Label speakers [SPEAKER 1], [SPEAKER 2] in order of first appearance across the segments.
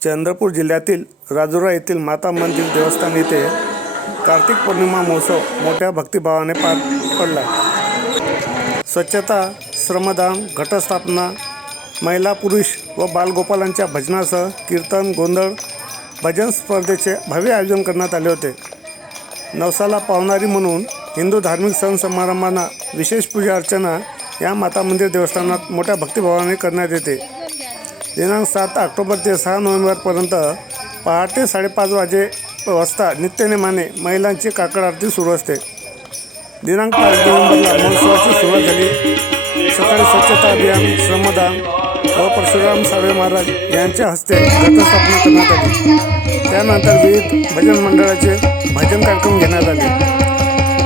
[SPEAKER 1] चंद्रपूर जिल्ह्यातील राजुरा येथील माता मंदिर देवस्थान येथे कार्तिक पौर्णिमा महोत्सव मोठ्या भक्तिभावाने पार पडला. स्वच्छता श्रमदान घटस्थापना महिला पुरुष व बालगोपालांच्या भजनासह कीर्तन गोंधळ भजन स्पर्धेचे भव्य आयोजन करण्यात आले होते. नवसाला पावणारी म्हणून हिंदू धार्मिक सण समारंभांना विशेष पूजा अर्चना या माता मंदिर देवस्थानात मोठ्या भक्तिभावाने करण्यात येते. दिनांक सात ऑक्टोबर ते सहा नोव्हेंबरपर्यंत पहाटे साडेपाच वाजे वाजता नित्यनेमाने महिलांची काकड आरती सुरू असते. दिनांक पाच नोव्हेंबरला महोत्सवाची सुरुवात झाली. सकाळी स्वच्छता अभियान श्रमदान व परशुराम सावे महाराज यांच्या हस्ते घटस्थापना करण्यात आली. त्यानंतर विविध भजन मंडळाचे भजन कार्यक्रम घेण्यात आले.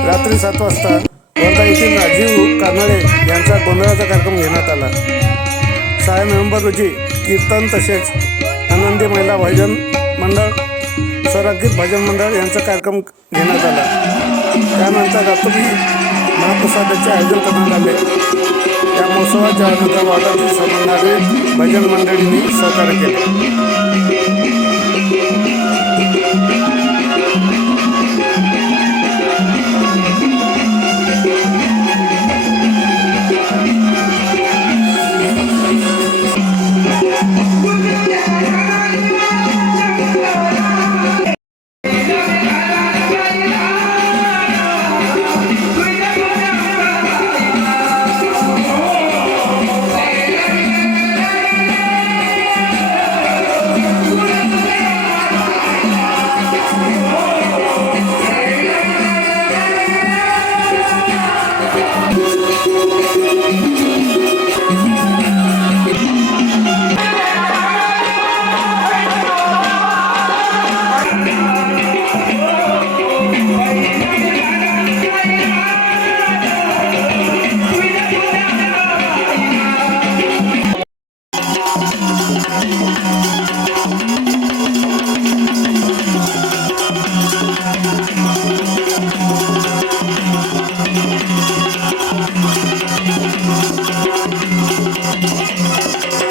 [SPEAKER 1] रात्री सात वाजता वर्धा येथील राजीव कानळे यांचा गोंधळाचा कार्यक्रम घेण्यात आला. सहा नोव्हेंबर रोजी कीर्तन तसेच आनंदी महिला भजन मंडळ स्वरागीत भजन मंडळ यांचा कार्यक्रम घेण्यात आला. त्यानंतर रात्री महाप्रसादाचे आयोजन करण्यात आले. या महोत्सवाच्या आनंद वादाची संबंधाने भजन मंडळींनी सहकार्य केले. Thank you.